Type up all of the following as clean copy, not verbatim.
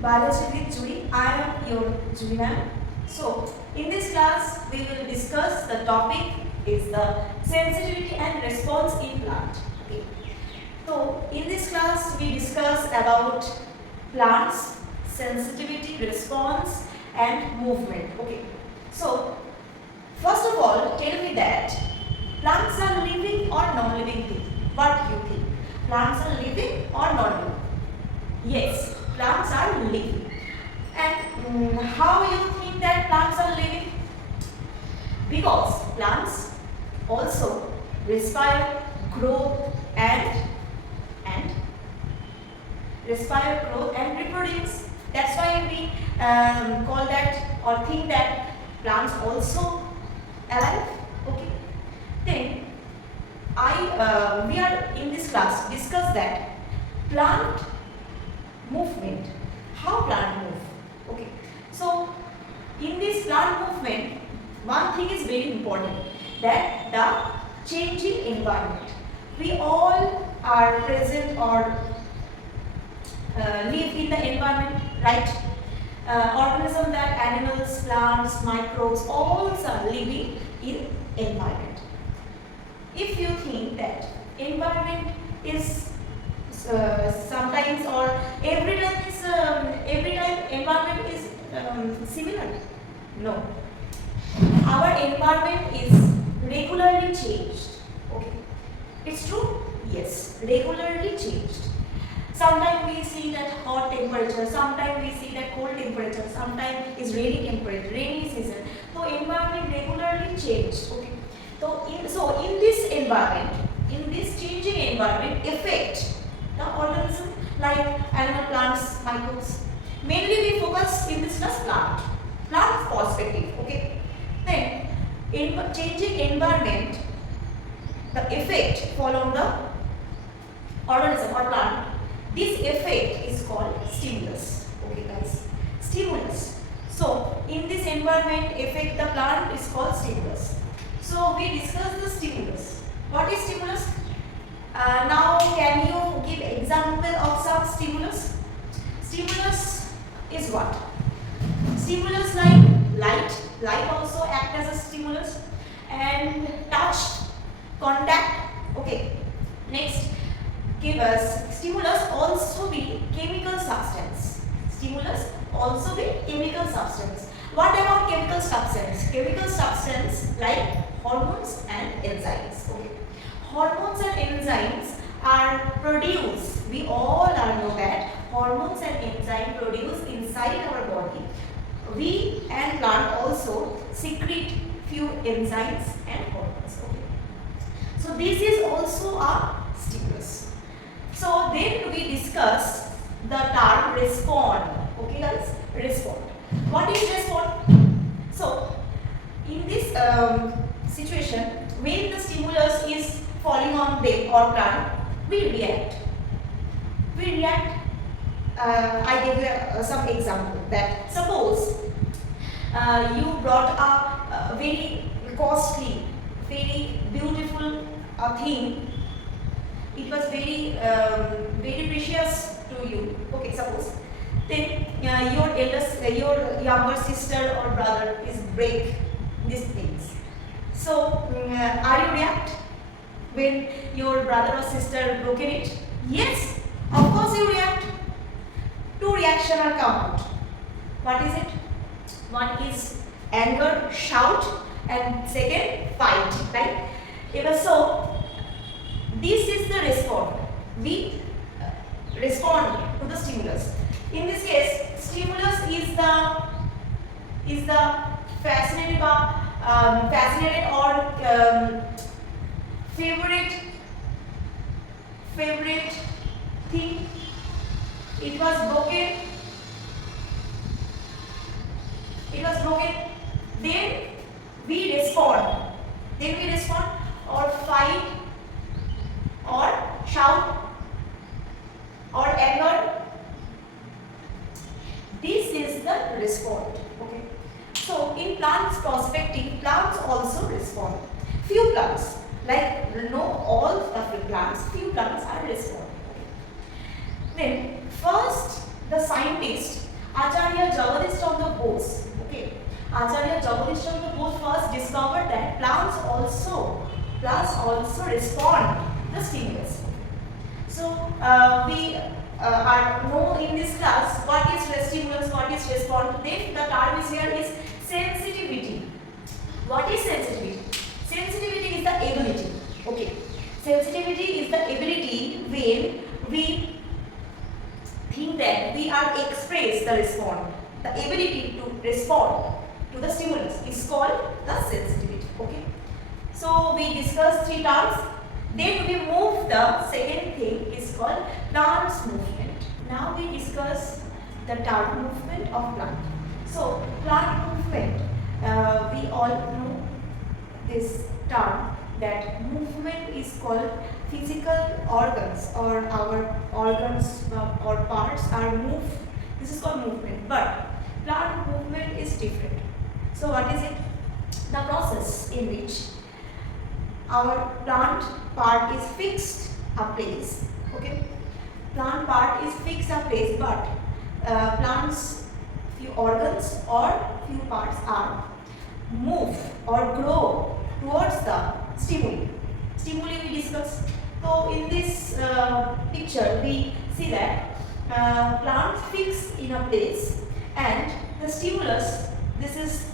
Biology with Julie. I am your Julie ma'am. So, in this class, we will discuss the topic is the sensitivity and response in plant. Okay. So, in this class, we discuss about plants, sensitivity, response, and movement. Okay. So, first of all, tell me that plants are living or non-living thing. What do you think? Plants are living or non-living? Yes, plants are living. And how you think that plants are living? Because plants also respire growth and reproduce. That's why we call that or think that plants also alive. Okay. Then we are in this class discuss that plant movement. How plant move? Okay. So in this plant movement, one thing is very important, that the changing environment. We all are present or live in the environment, right? Organisms that animals, plants, microbes, all are living in environment. If you think that environment is sometimes or every time environment is similar, no. Our environment is regularly changed. Okay, it's true. Yes, regularly changed. Sometimes we see that hot temperature, sometimes we see that cold temperature, sometimes is rainy temperature, rainy season. So environment regularly changed. Okay. So in this environment, in this changing environment, affect the organism like animal, plants, microbes. Mainly we focus in this class plant perspective. Okay. Then in changing environment, the effect fall on the organism or plant. This effect is called stimulus. Okay, guys, stimulus. So in this environment, affect the plant is called stimulus. So we discuss the stimulus. What is stimulus? Now can you give example of some stimulus? Stimulus is what? Stimulus like light. Light also act as a stimulus. And touch, contact. Okay. Next, give us stimulus also be chemical substance. Stimulus also be chemical substance. What about chemical substance? Chemical substance like hormones and enzymes. Okay. Hormones and enzymes are produced. We all know that hormones and enzymes produced inside our body. We and plant also secrete few enzymes and hormones. Okay. So this is also a stimulus. So then we discuss the term respond. Okay, guys, respond. What is respond? So in this situation, when the stimulus is falling on them or plant, we react. We react. I give you some example. That suppose you brought a very costly, very beautiful thing. It was very precious to you. Okay, suppose then your younger sister or brother is break these things. So are you react when your brother or sister broken it? Yes, of course you react. Two reaction are come out. What is it? One is anger, shout, and second fight. Right? Even so, this is the response. We respond to the stimulus. In this case, stimulus is the fascinated or favorite thing. It was broken. Then we respond. Or fight, or shout, or anger. This is the response. Okay. So in plants perspective, plants also respond. Few plants, like no all of the plants, few plants are respond. Okay. Then first the scientist Acharya Jagadish Chandra Bose. Okay, Acharya Jagadish Chandra Bose first discovered that plants also respond to the stimulus. So we are know in this class what is stimulus, what is response. Then the term is here is sensitivity. What is sensitivity? Sensitivity is the ability. Okay, sensitivity is the ability when we think that we are express the response. The ability to respond to the stimulus is called the sensitivity. Okay. So we discussed three terms. Then we move the second thing is called plant's movement. Now we discuss the term movement of plant. So plant movement, we all know this term that movement is called physical organs or our organs or parts are moved. This is called movement. But plant movement is different. So what is it? The process in which our plant part is fixed a place. Okay, plant part is fixed a place, but plants few organs or few parts are move or grow towards the stimuli. Stimuli we discuss. So in this picture we see that plants fix in a place and the stimulus. This is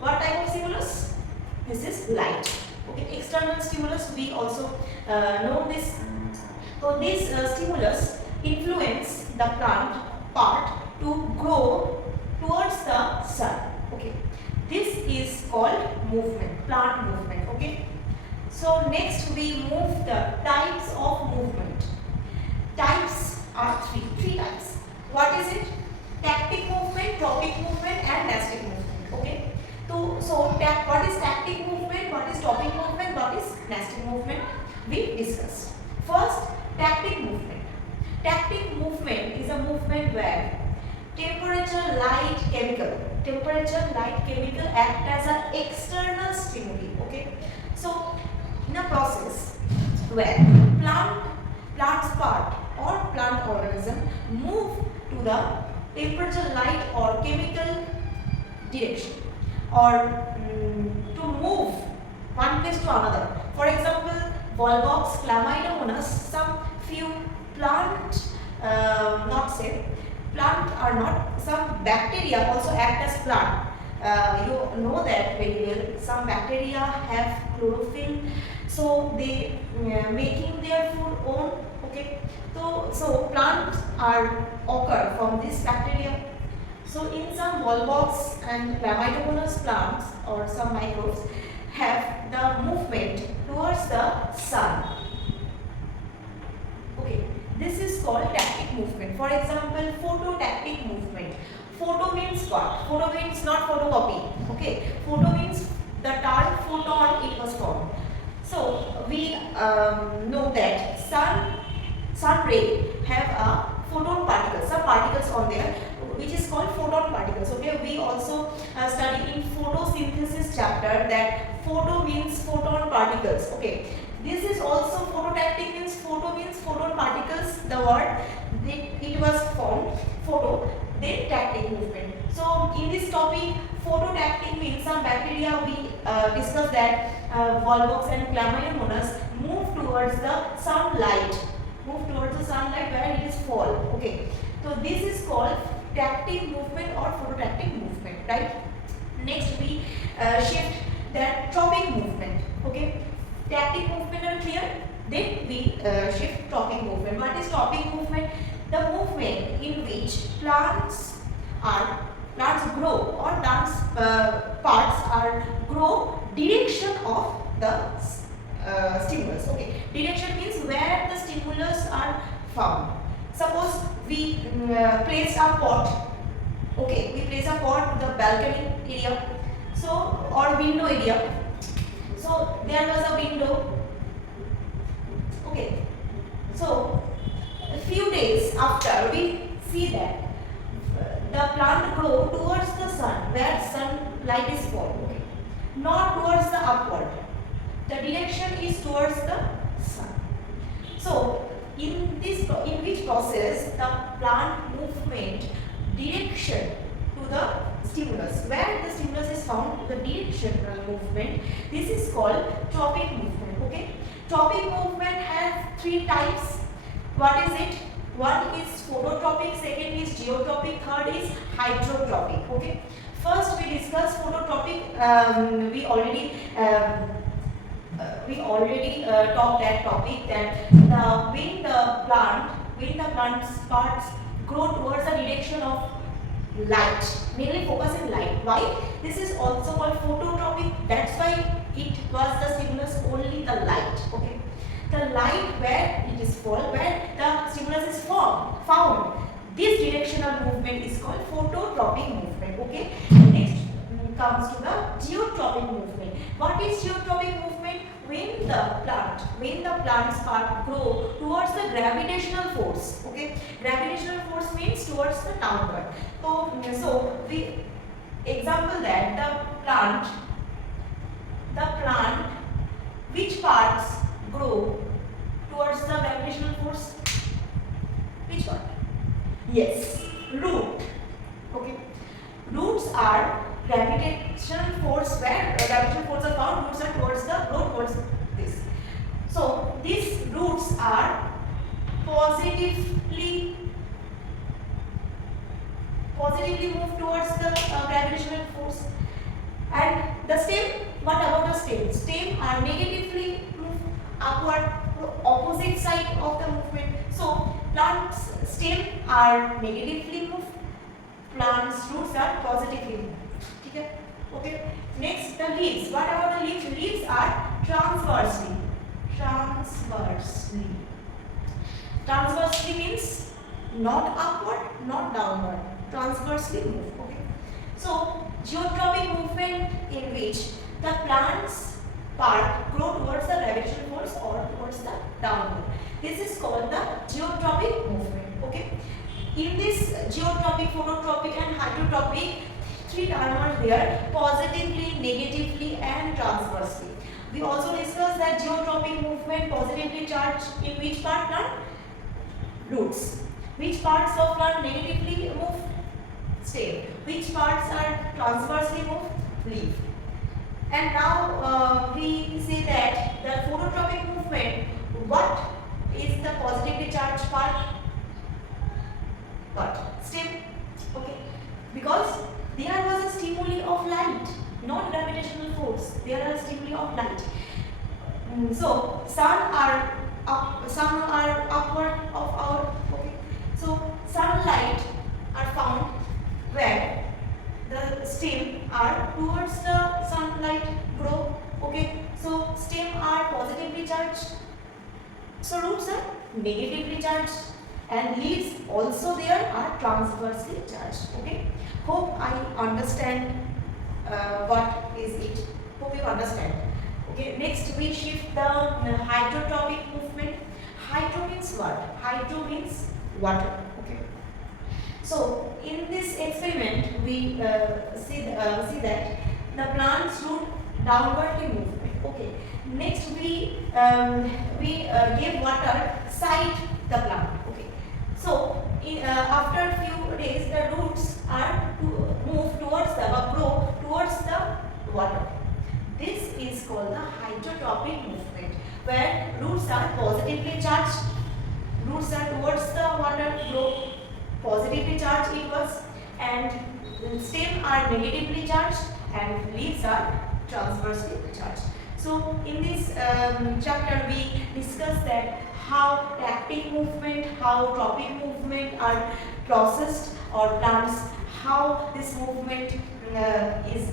what type of stimulus? This is light. Okay, external stimulus we also know this. So this stimulus influence the plant part to grow towards the sun. Okay, this is called movement, plant movement. Okay, so next we move the types of movement. Types are three types. What is it? Tactic movement, tropic movement, and nastic movement. Okay. So what is tactic movement, what is tropic movement, what is nastic movement we discussed. First, tactic movement. Tactic movement is a movement where temperature, light, chemical act as an external stimuli. Okay. So in a process where plant's part or plant organism move to the temperature, light or chemical direction, or to move one place to another. For example, Volvox, Chlamydomonas, some few plant are not, some bacteria also act as plant. You know that very well. Some bacteria have chlorophyll, so they making their food own. Okay, so plants are occur from this bacteria. So in some Volvox and Chlamydomonas plants or some microbes have the movement towards the sun. Okay, this is called tactic movement. For example, phototactic movement. Photo means what? Photo means not photocopy. Okay, photo means the term photon it was formed. So we know that sun ray have a photon particles, some particles on there, which is called photon particles. Okay, we also study in photosynthesis chapter that photo means photon particles. Okay, this is also phototactic means photon particles. The word it was formed photo, then tactic movement. So in this topic, phototactic means some bacteria we discussed that Volvox and Chlamydomonas move towards the sunlight. Where it is fall. Okay, so this is called tactic movement or phototactic movement, right? Next we shift that tropic movement. Okay, tactic movement are clear. Then we shift tropic movement. What is tropic movement? The movement in which plants grow or plants parts are grow direction of the stimulus. Okay, direction means where the stimulus are found. Suppose we place a pot. Okay, we place a pot to the balcony area, so or window area. So there was a window. Okay, so a few days after we see that the plant grow towards the sun, where sunlight is fall. Okay, not towards the upward. The direction is towards the sun. So in which process the plant movement direction to the stimulus. Where the stimulus is found, the directional movement. This is called tropic movement. Okay. Tropic movement has three types. What is it? One is phototropic, second is geotropic, third is hydrotropic. Okay. First we discuss phototropic. We already talked that topic, that when the plant's parts grow towards the direction of light, mainly focus in light. Why? This is also called phototropic. That's why it was the stimulus only the light. Okay, the light where it is fall, where the stimulus is found. This directional movement is called phototropic movement. Okay. Next comes to the geotropic movement. What is geotropic movement? When the plant's part grow towards the gravitational force. Okay, gravitational force means towards the downward. So the example that the plant, which parts grow towards the gravitational force? Which part? Yes, root. Okay, roots are gravitational force, where gravitational force are found. Roots are towards this. So these roots are positively move towards the gravitational force. And the stem, what about the stem? Stem are negatively move upward, opposite side of the movement. So plants stem are negatively move, plants roots are positively move. Okay. Next, the leaves. What about the leaves? Leaves are transversely. Transversely means not upward, not downward. Transversely move. Okay. So geotropic movement in which the plant's part grow towards the gravitational force or towards the downward. This is called the geotropic movement. Okay. In this geotropic, phototropic and hydrotropic, three terms are there: positively, negatively and transversely. We also discussed that geotropic movement positively charged in which part? Plant? Roots. Which parts of plant negatively move? Stem. Which parts are transversely move? Leaf. And now we say that the phototropic movement, what is the positively charged part? What? Stem. Okay. Because there was a stimuli of light, not gravitational force. There are stimuli of light. So some are upward of our. Okay. So sunlight are found where the stem are towards the sunlight grow. Okay. So stem are positively charged. So roots are negatively charged, and leaves also there are transversely charged. Okay. Hope I understand what is it. Hope you understand. Okay. Next we shift the hydrotropic movement. Hydro means what? Hydro means water. Okay. So in this experiment we see that the plant's root downwardly movement. Okay. Next we give water side the plant. Okay. So after few days the roots are to move towards the grow towards the water. This is called the hydrotropic movement, where roots are positively charged. Roots are towards the water, grow positively charged it was, and stem are negatively charged, and leaves are transversely charged. So in this chapter we discussed that how tactic movement, how tropic movement are processed or plants, how this movement is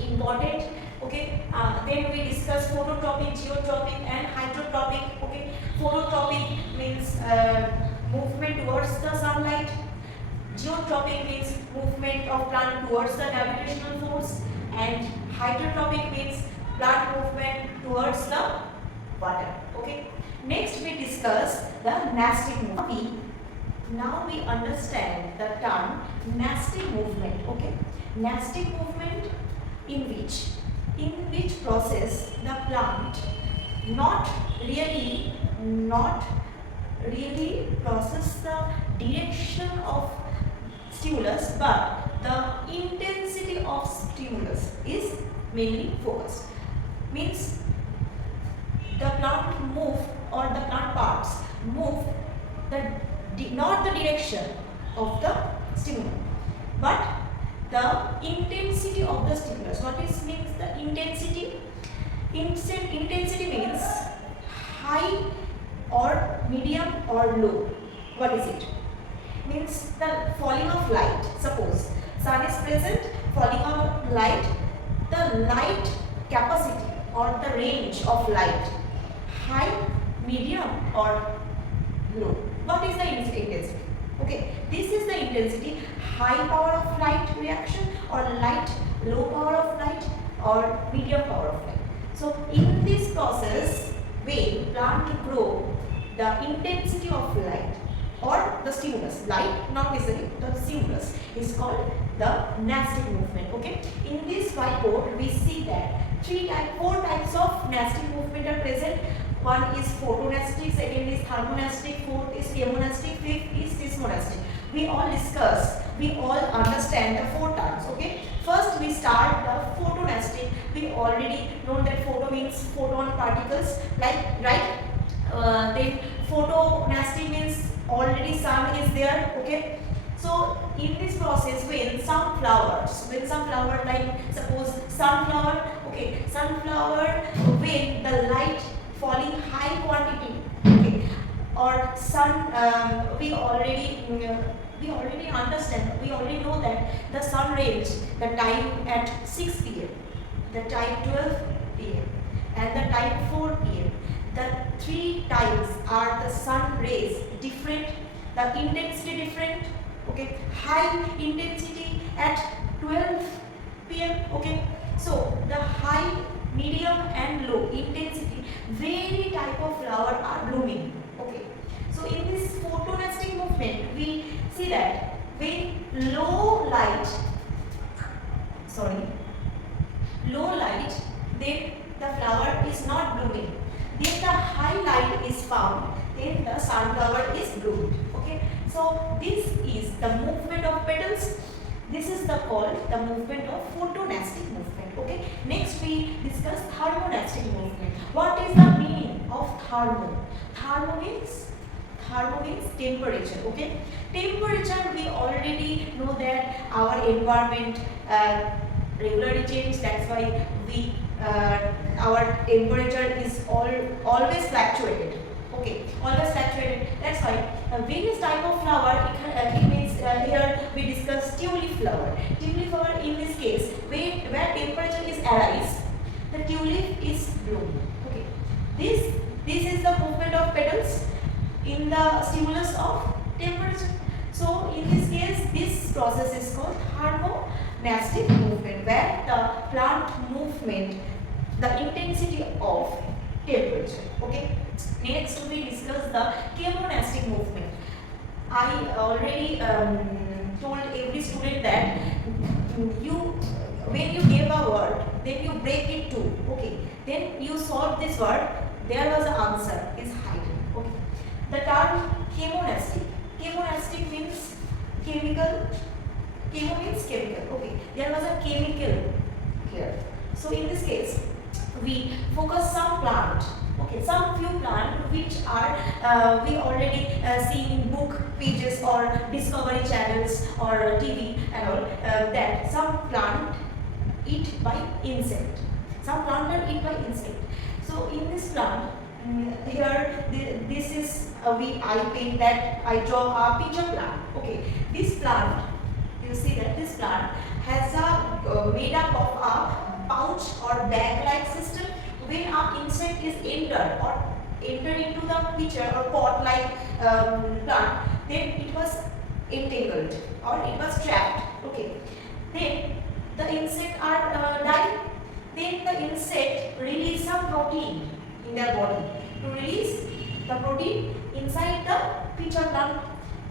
important. Okay. Then we discuss phototropic, geotropic and hydrotropic. Okay. Phototropic means movement towards the sunlight. Geotropic means movement of plant towards the gravitational force, and hydrotropic means plant movement towards the water. Okay. Next we discuss the nastic movement. Now we understand the term nastic movement. Okay. Nastic movement in which process the plant not really process the direction of stimulus, but the intensity of stimulus is mainly focused. Means the plant move, or the plant parts move not the direction of the stimulus, but the intensity of the stimulus. What is means the intensity? Intensity means high or medium or low. What is it? Means the falling of light. Suppose sun is present, falling of light, the light capacity or the range of light, high, medium or low. What is the intensity? Okay, this is the intensity, high power of light reaction, or light, low power of light, or medium power of light. So in this process, when plant grow, the intensity of light or the stimulus, light not necessarily, the stimulus is called the nastic movement. Okay, in this whiteboard we see that four types of nastic movement are present. One is photonastic, second is thermonastic, fourth is chemonastic, fifth is seismonastic. We all discuss, we all understand the four terms. Okay, first we start the photonastic. We already know that photo means photon particles, like, right? Then photonastic means already sun is there. Okay, so in this process, when some flowers like suppose sunflower, okay, sunflower, when the light falling high quantity, okay, or sun, we already understand, we already know that the sun range, the time at 6 p.m, the time 12 p.m, and the time 4 p.m. The three times are the sun rays different, the intensity different. Okay, high intensity at 12 p.m. Okay, so the high, medium and low intensity, very type of flower are blooming. Okay, so in this photonastic movement we see that when low light, then the flower is not blooming. Then the high light is found, then the sunflower is bloomed. Okay, so this is the movement of petals. This is called the movement of photonastic movement. Okay, next we discuss thermonastic movement. What is the meaning of thermo? Thermo means temperature. Okay, temperature, we already know that our environment regularly changes. That's why we our temperature is always fluctuated. Okay, always fluctuated. That's why various type of flower, it means here we discuss tulip flower. Tulip flower, in this case, where temperature is arise, the tulip is bloom. Okay, this is the movement of petals in the stimulus of temperature. So in this case, this process is called thermonastic movement, where the plant movement, the intensity of temperature. Okay, next we discuss the chemonastic movement. I already told every student that when you give a word, then you break it two. Okay, then you solve this word, there was an answer is hidden. Okay, the term chemonastic means chemical. Chemo means chemical. Okay, there was a chemical here. So in this case, we focus some plant. Okay, some few plant which are we already see in book pages or discovery channels or TV and all, that some plant eat by insect. Some plant are eat by insect. So in this plant, here this is I paint that, I draw a picture plant. Okay, this plant, you see that this plant has a made up of a pouch or bag like system. When an insect is entered into the pitcher or pot like plant, then it was entangled or it was trapped. Okay, then the insect are die. Then the insect release some protein in their body to release the protein inside the pitcher plant.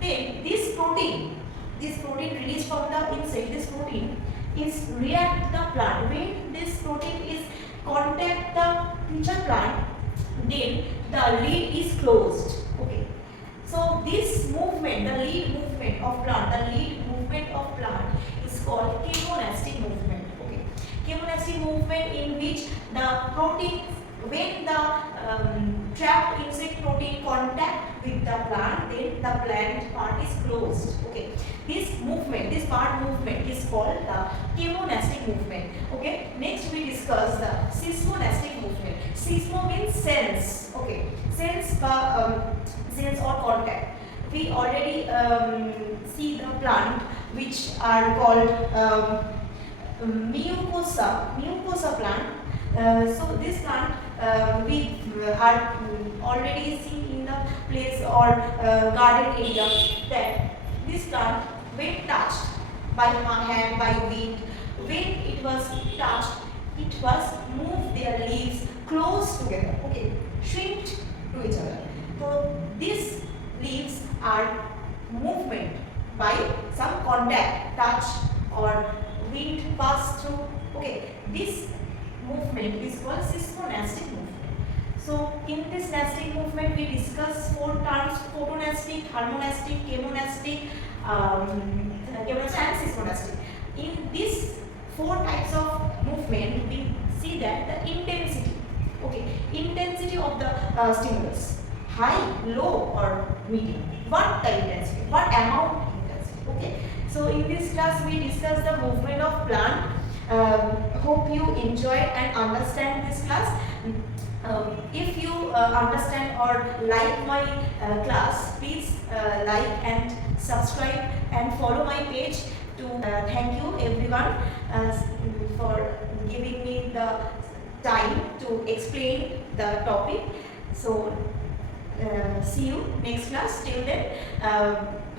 Then this protein released from the insect, this protein is react the plant. When this protein is contact the pitcher plant, then the lid is closed. Okay, so this movement, the lead movement of plant, the lead movement movement of plant is called chemonastic movement. Okay, chemonastic movement in which the protein, when the trapped insect protein contact with the plant, then the plant part is closed. Okay, this movement, this part movement is called the chemonastic movement. Okay, next we discuss the seismonastic movement. Seismo means sense. Okay, sense or contact. We already see the plant which are called mucosa plant. So this plant we are already seen in the place or garden area that this plant, when touched by hand, by wind, when it was touched, it was moved their leaves close together. Okay, shrinked to each other. So these leaves are movement by some contact, touch or wind pass through. Okay, this movement is called seismonastic movement. So in this nastic movement we discuss four terms: photonastic, harmonastic, chemonastic, and seismonastic. In these four types of movement we see that the intensity, okay, intensity of the stimulus, high, low or medium, what the intensity, what amount intensity. Okay, so in this class we discuss the movement of plant. Hope you enjoy and understand this class. If you understand or like my class, please like and subscribe and follow my page. To thank you everyone for giving me the time to explain the topic. So see you next class. Till then,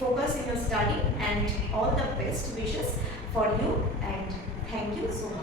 focus in your study and all the best wishes for you, and thank you so much.